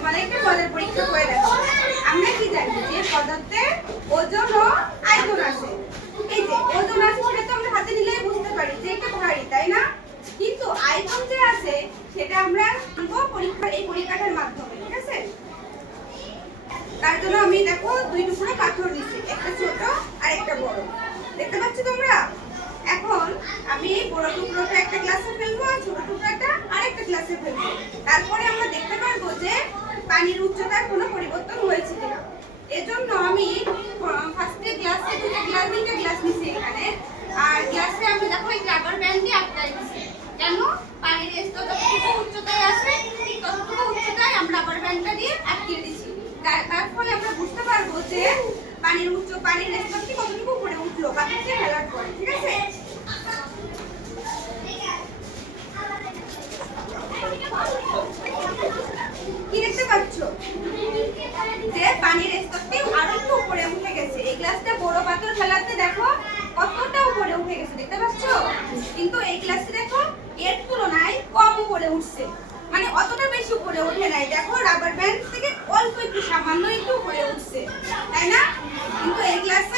তোমাদেরকে মজার পরীক্ষা করে দেখো। আমরা কি জানি যে পদার্থে ওজন ও আয়তন আছে। এই যে ওজন আছে সেটা তো আমরা হাতে নিলেই বুঝতে পারি যে এটা ভারী, তাই না? কিন্তু আয়তন যে আছে সেটা আমরা জানবো এই পরীক্ষাটার মাধ্যমে, ঠিক আছে? তার জন্য আমি দেখো দুই টুকরো পাথর নিচ্ছি, একটা ছোট আর একটা বড়। দেখতে পাচ্ছ তোমরা? এখন আমি বড় টুকরোটা একটা গ্লাসে ফেলবো আর ছোট টুকরাটা আরেকটা গ্লাসে ফেলবো। তারপরে আমরা দেখতে পারবো যে পানির উচ্চতার কোনো পরিবর্তন হয়েছে কিনা। এজন্য আমি ফার্স্টে গ্লাসে দুটো গ্লাস নিচ্ছি এখানে। আর গ্লাসে আমি দেখো এই রাবার ব্যান্ড দিয়ে আটকাই দিচ্ছি। কেন? পানির স্তর যতটুকু উচ্চতায় আছে ঠিক ততটুকু উচ্চতায় আমরা রাবার ব্যান্ডটা দিয়ে আটকিয়ে দিচ্ছি। তার ফলে আমরা বুঝতে পারবো যে পানির স্তরটি কতটুকু উপরে উঠলো বাতাসে ফেলার পরে, ঠিক আছে? কি দেখতে পাচ্ছ? যে পানির স্তরটি আরো একটু উপরে উঠে গেছে। এই গ্লাসটা বড় পাথর ফেলাতে দেখো কতটা উপরে উঠে গেছে, দেখতে পাচ্ছ? কিন্তু এই গ্লাসে দেখো এর তুলনায় কম উপরে উঠছে, মানে অতটা বেশি উপরে ওঠে নাই। দেখো রাবার ব্যান্ড থেকে অল্প একটু সামান্য একটু উপরে উঠছে, তাই না? কিন্তু এই গ্লাসে